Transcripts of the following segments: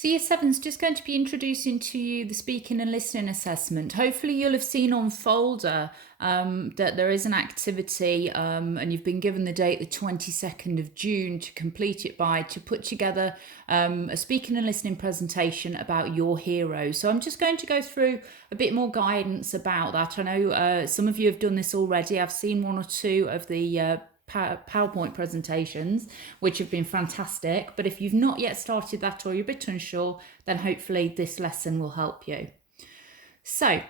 So Year 7's just going to be introducing to you the speaking and listening assessment. Hopefully you'll have seen on folder that there is an activity and you've been given the date the 22nd of June to complete it by, to put together a speaking and listening presentation about your hero. So I'm just going to go through a bit more guidance about that. I know some of you have done this already. I've seen one or two of the PowerPoint presentations, which have been fantastic. But if you've not yet started that or you're a bit unsure, then hopefully this lesson will help you. So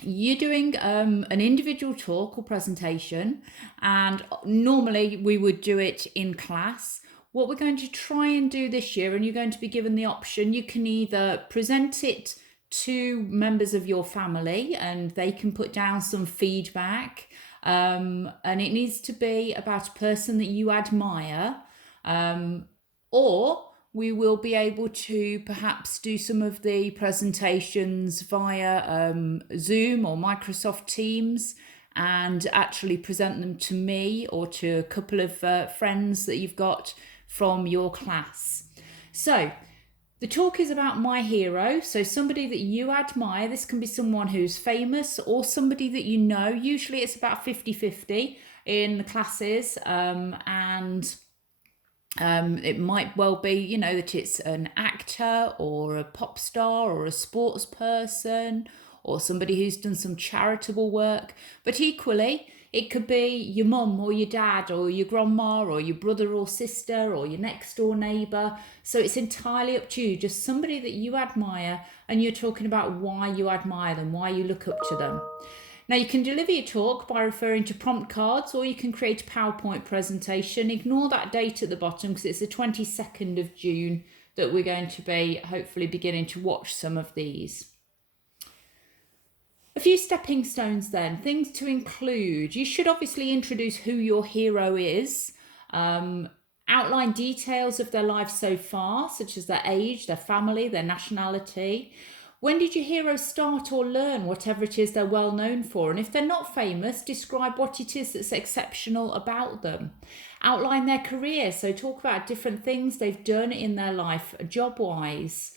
you're doing an individual talk or presentation, and normally we would do it in class. What we're going to try and do this year, and you're going to be given the option, you can either present it to members of your family and they can put down some feedback, and it needs to be about a person that you admire, or we will be able to perhaps do some of the presentations via Zoom or Microsoft Teams and actually present them to me or to a couple of friends that you've got from your class. So the talk is about my hero, so somebody that you admire. This can be someone who's famous or somebody that you know. Usually it's about 50-50 in the classes, and it might well be, that it's an actor or a pop star or a sports person or somebody who's done some charitable work. But equally, it could be your mum or your dad or your grandma or your brother or sister or your next door neighbour. So it's entirely up to you, just somebody that you admire, and you're talking about why you admire them, why you look up to them. Now you can deliver your talk by referring to prompt cards, or you can create a PowerPoint presentation. Ignore that date at the bottom because it's the 22nd of June that we're going to be hopefully beginning to watch some of these. A few stepping stones then, things to include. You should obviously introduce who your hero is, outline details of their life so far, such as their age, their family, their nationality. When did your hero start or learn whatever it is they're well known for? And if they're not famous, describe what it is that's exceptional about them. Outline their career, so talk about different things they've done in their life job-wise.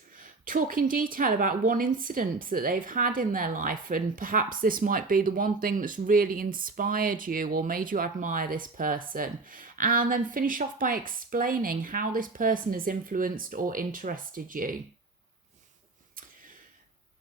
Talk in detail about one incident that they've had in their life, and perhaps this might be the one thing that's really inspired you or made you admire this person. And then finish off by explaining how this person has influenced or interested you.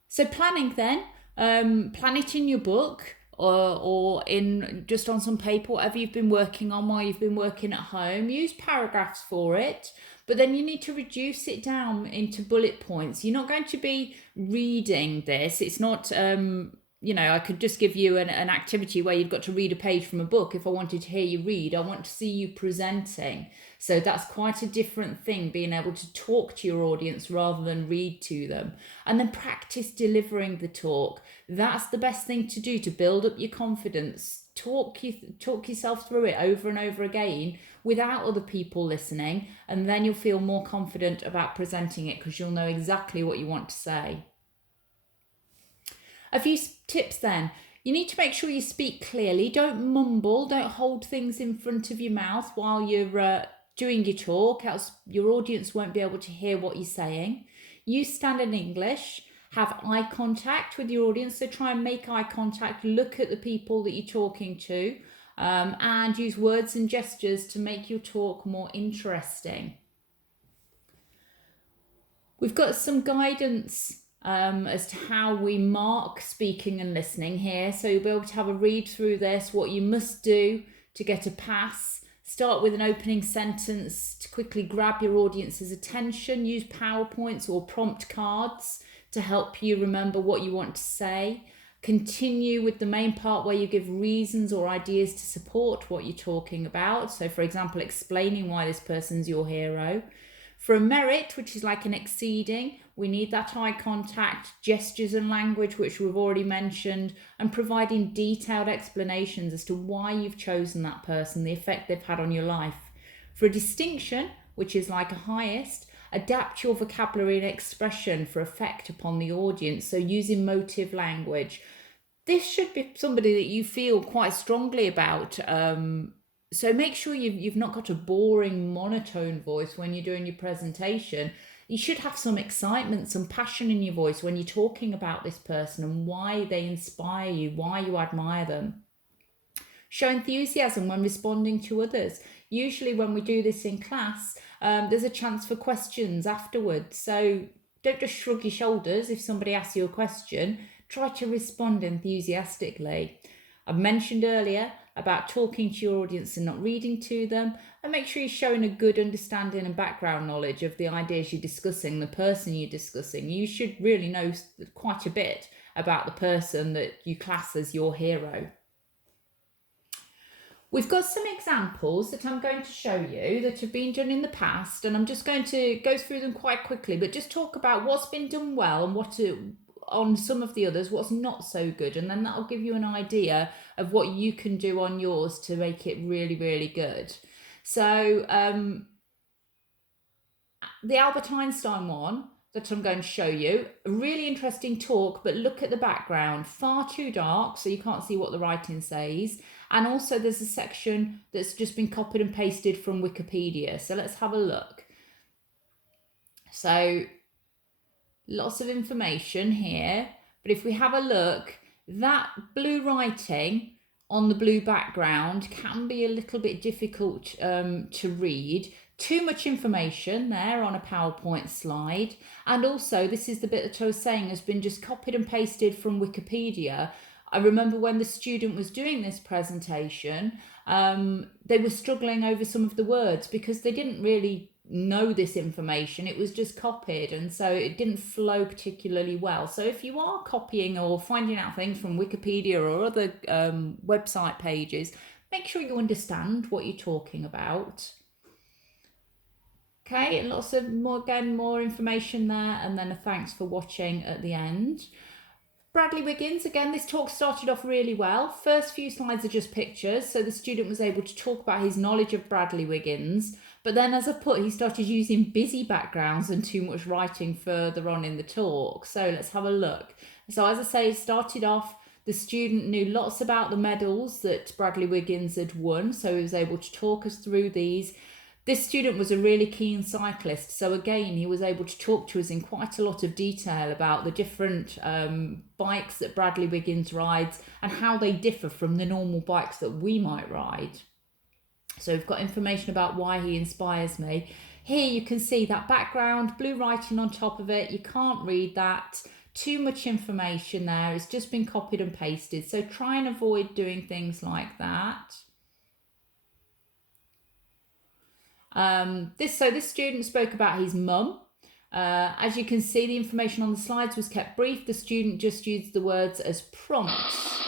So planning then, plan it in your book or in just on some paper, whatever you've been working on while you've been working at home. Use paragraphs for it, but then you need to reduce it down into bullet points. You're not going to be reading this. It's not, I could just give you an activity where you've got to read a page from a book. If I wanted to hear you read, I want to see you presenting. So that's quite a different thing, being able to talk to your audience rather than read to them. And then practice delivering the talk. That's the best thing to do to build up your confidence. Talk yourself through it over and over again without other people listening, and then you'll feel more confident about presenting it because you'll know exactly what you want to say. A few tips then. You need to make sure you speak clearly. Don't mumble. Don't hold things in front of your mouth while you're doing your talk, else your audience won't be able to hear what you're saying. Use standard English. Have eye contact with your audience. So try and make eye contact. Look at the people that you're talking to, and use words and gestures to make your talk more interesting. We've got some guidance as to how we mark speaking and listening here. So you'll be able to have a read through this, what you must do to get a pass. Start with an opening sentence to quickly grab your audience's attention. Use PowerPoints or prompt cards to help you remember what you want to say. Continue with the main part where you give reasons or ideas to support what you're talking about. So for example, explaining why this person's your hero. For a merit, which is like an exceeding, we need that eye contact, gestures and language, which we've already mentioned, and providing detailed explanations as to why you've chosen that person, the effect they've had on your life. For a distinction, which is like a highest, adapt your vocabulary and expression for effect upon the audience. So use emotive language. This should be somebody that you feel quite strongly about So make sure you've not got a boring monotone voice when you're doing your presentation. You should have some excitement, some passion in your voice when you're talking about this person and why they inspire you, why you admire them. Show enthusiasm when responding to others. Usually when we do this in class, there's a chance for questions afterwards. So don't just shrug your shoulders if somebody asks you a question. Try to respond enthusiastically. I've mentioned earlier about talking to your audience and not reading to them, and make sure you're showing a good understanding and background knowledge of the ideas you're discussing, the person you're discussing. You should really know quite a bit about the person that you class as your hero. We've got some examples that I'm going to show you that have been done in the past, and I'm just going to go through them quite quickly, but just talk about what's been done well and on some of the others, what's not so good, and then that'll give you an idea of what you can do on yours to make it really, really good. So the Albert Einstein one that I'm going to show you, a really interesting talk, but look at the background, far too dark, so you can't see what the writing says. And also there's a section that's just been copied and pasted from Wikipedia. So let's have a look. So lots of information here, but if we have a look, that blue writing on the blue background can be a little bit difficult to read. Too much information there on a PowerPoint slide. And also, this is the bit that I was saying has been just copied and pasted from Wikipedia. I remember when the student was doing this presentation, they were struggling over some of the words because they didn't really know this information. It was just copied, and so it didn't flow particularly well. So if you are copying or finding out things from Wikipedia or other website pages, make sure you understand what you're talking about. Okay, and lots of more information there, and then a thanks for watching at the end. Bradley Wiggins, again, this talk started off really well. First few slides are just pictures, so the student was able to talk about his knowledge of Bradley Wiggins. But then, as I put, he started using busy backgrounds and too much writing further on in the talk. So let's have a look. So as I say, it started off, the student knew lots about the medals that Bradley Wiggins had won, so he was able to talk us through these. This student was a really keen cyclist, so again, he was able to talk to us in quite a lot of detail about the different bikes that Bradley Wiggins rides and how they differ from the normal bikes that we might ride. So we've got information about why he inspires me. Here you can see that background, blue writing on top of it. You can't read that. Too much information there. It's just been copied and pasted. So try and avoid doing things like that. This student spoke about his mum. As you can see, the information on the slides was kept brief. The student just used the words as prompts.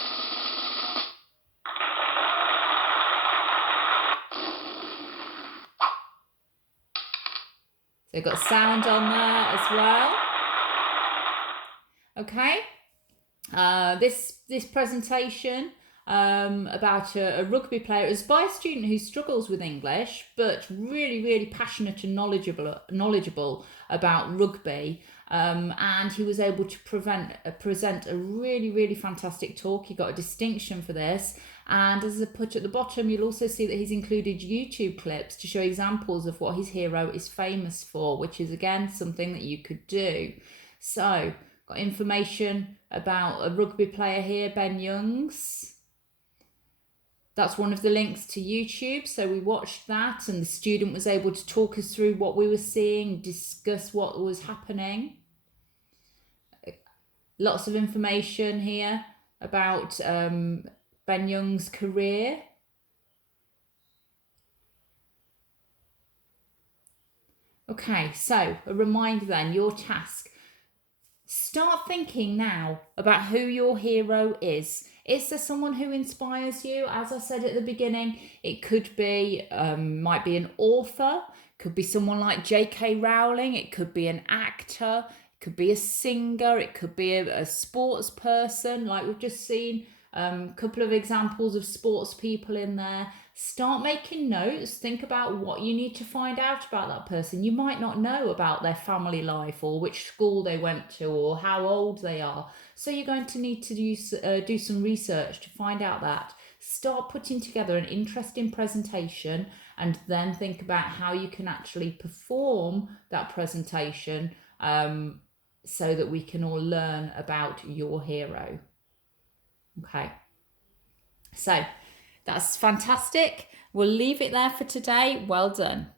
So got sound on there as well. Okay. This presentation about a rugby player. It was by a student who struggles with English, but really, really passionate and knowledgeable about rugby. And he was able to present a really, really fantastic talk. He got a distinction for this. And as I put at the bottom, you'll also see that he's included YouTube clips to show examples of what his hero is famous for, which is, again, something that you could do. So, got information about a rugby player here, Ben Youngs. That's one of the links to YouTube. So we watched that, and the student was able to talk us through what we were seeing, discuss what was happening. Lots of information here about Ben Young's career. Okay, so a reminder then, your task. Start thinking now about who your hero is. Is there someone who inspires you? As I said at the beginning, it could be, might be an author, could be someone like J.K. Rowling, it could be an actor, it could be a singer, it could be a sports person, like we've just seen a couple of examples of sports people in there. Start making notes. Think about what you need to find out about that person. You might not know about their family life or which school they went to or how old they are. So you're going to need to do some research to find out that. start putting together an interesting presentation, and then think about how you can actually perform that presentation, so that we can all learn about your hero. Okay, so that's fantastic. We'll leave it there for today. Well done.